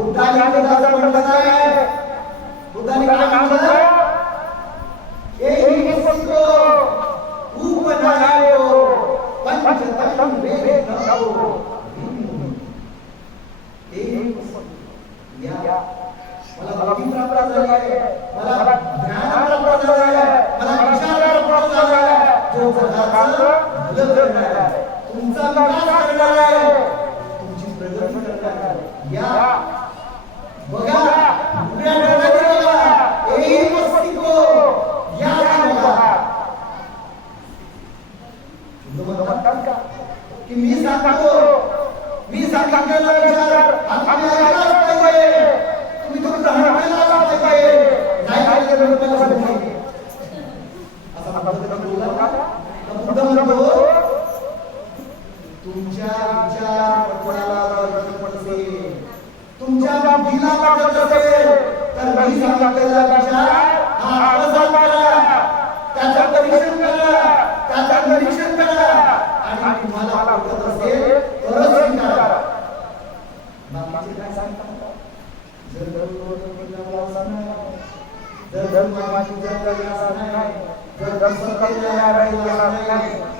बुद्धाने बुद्धाचं म्हणलं काय बुद्धाने काय म्हटलं एही पुस्तको उपनायो पंचतत्व वेद नवो एही पुस्तक या मला भक्ती प्राप्त झाली आहे मला ज्ञान प्राप्त झालं आहे मला विचार प्राप्त झाला आहे जो जगाचं भलं करणार आहे तुमचा विकास करणार आहे तुमची प्रगती करणार आहे या बघा, उघड्या डोळ्याने बघा एही पुस्तको या बघा तुम्ही म्हणतात का की मी सांगतो, मी सांगितलेला विचार आम्ही पाहिजे तुम्ही तो ग्रहण पाहिजे नाही नये. असा बुद्ध बुद्धीला गरज असेल तर मी सांगितलेला हा त्याचं परीक्षण करा त्याचं निरीक्षण करा आणि तुम्हाला असेल तरच स्वीकारा बाकीचे काय जर धर्म असा नाही जर धर्म माझी जर नाही जर धर्म कल्याण नाही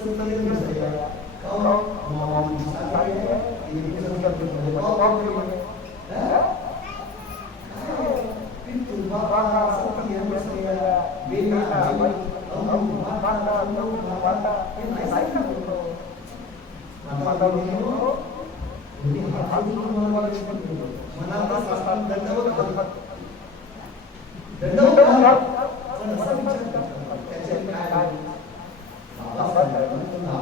sebenarnya saya kau mau mencari ini kita berjalan kau mau berjalan pintu bapak sepi yang saya bina tahu bapak ini saya kan bapak kau itu ini hal-hal dan dapat dapat dan dapat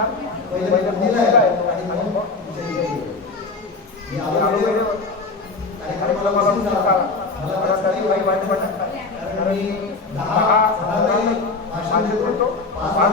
का पहिलं दिलं आहे आणि आणि खरं मला मला मला मला काही वाईट वाटत कारण मी दहा जणांना भाषण देत होतो. पाच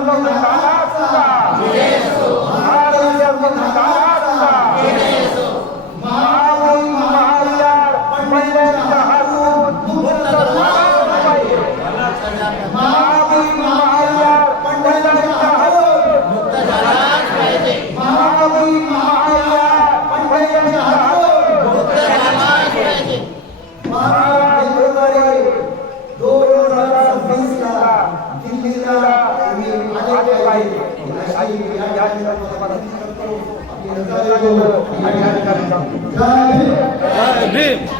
म्हणतो Amin. Amin.